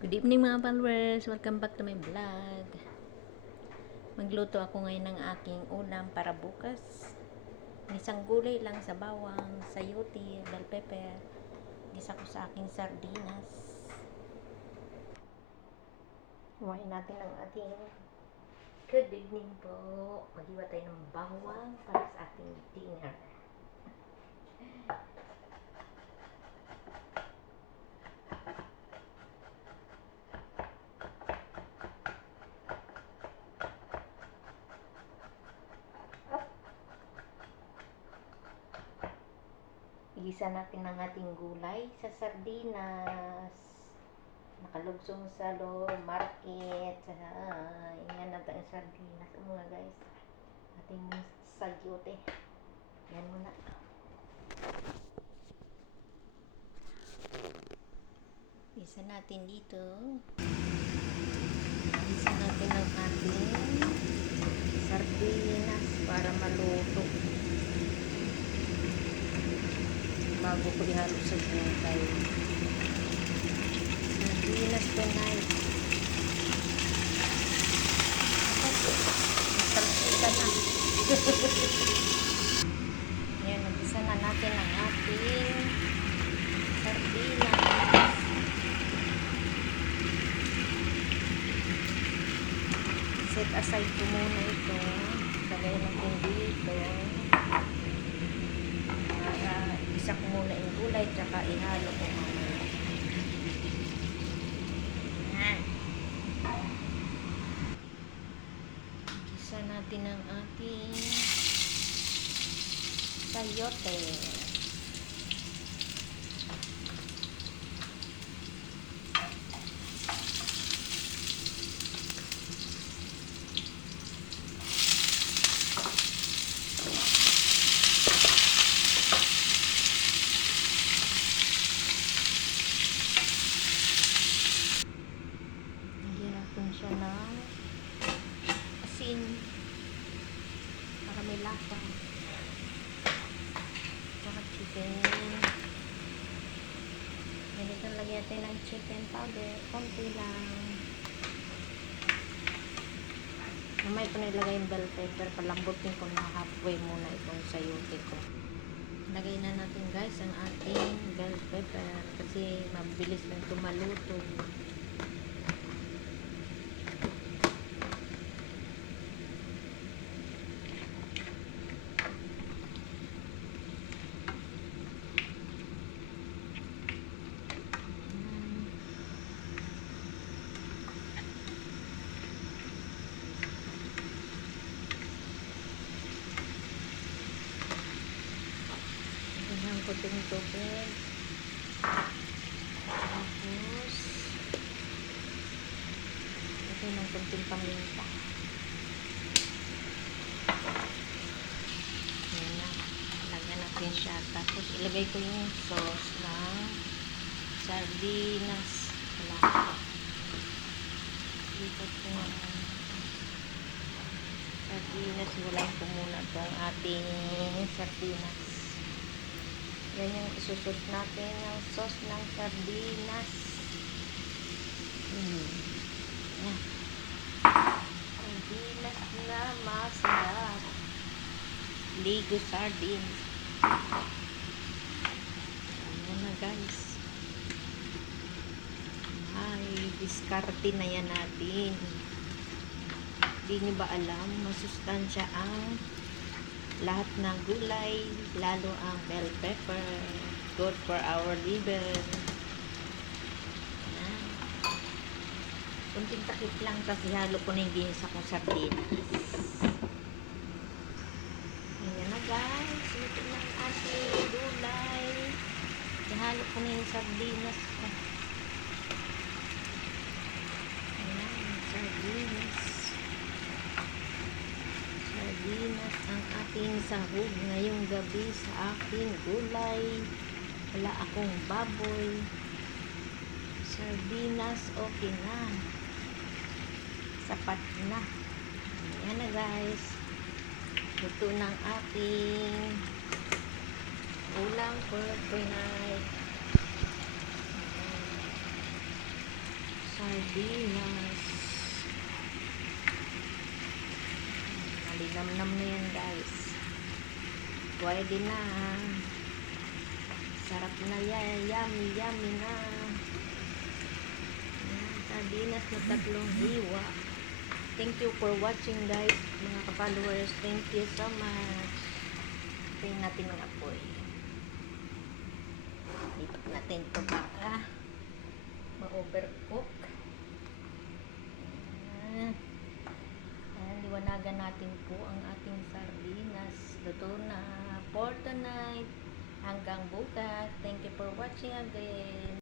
Good evening mga followers! Welcome back to my vlog. Magluto ako ngayon ng aking ulam para bukas. Isang gulay lang sa bawang, sayote, bell pepper. Gisa ko sa aking sardinas. Kumain natin ang ating good evening po. Maghiwa tayo ng bawang para sa ating dinner. Igisa natin ang ating gulay sa sardinas. Nakalugsong sa market. Yan natin ang sardinas. Mga guys, ating sayote. Yan muna. Isa natin dito. Isa natin ang ating sardinas para maluto. Bago ko ihalo sa gulay. Sardinas tonight. Masarap na. Ayan, mag-isa na natin ang ating sardinas. Set aside ko muna ito. Lagay natin dito. Isa ko muna yung gulay tsaka ihalo ko mamaya. Yan. Isa natin ang ating sayote. Siya ng asin para may lasa saka chicken. Ganito lagyan natin ng chicken powder, konti lang. Mamaya ko nilagay yung bell pepper, palambutin ko na halfway muna itong sayote ko. Lagay na natin guys ang ating bell pepper kasi mabilis lang ito maluto. Kunting tubig. Tapos ito ng kunting paminta. Ayan na. Lagyan natin siya. Tapos ilagay ko yung sauce ng sardinas. Wala. Ikot ko ng sardinas. Walain ko muna itong ating sardinas. Yan yung isusot natin ng sauce ng sardinas. Yan. Sardinas na masarap. Ligo sardines. Ayan na guys. Ay, diskarte na yan natin. Hindi nyo ba alam? Masustansya ang lahat ng gulay, lalo ang bell pepper, good for our liver. Kunting takip lang kasi halo ko na yung ginisa kong sardinas. Ayan na guys, ito na ang ating gulay. Ihalo ko na yung sardinas ko. Ayan, sardinas. Sardinas ang ating sahog ngayong gabi sa aking gulay. Wala akong baboy. Sardinas okay na. Sapat na. Ayan na guys. Luto ng ating ulam for tonight. sardinas. Nalinamnam na yan guys. Pwede na. Sarap na yan. Yummy, yummy na. Ayan, sardinas na 3 hiwa. Thank you for watching guys, mga ka-followers. Thank you so much. Tingnan natin ang apoy. Lipat natin ito baka ma-overcook. Ayan. Ayan, liwanagan natin po ang ating sardinas. Luto na for tonight. Hanggang bukas. Thank you for watching again.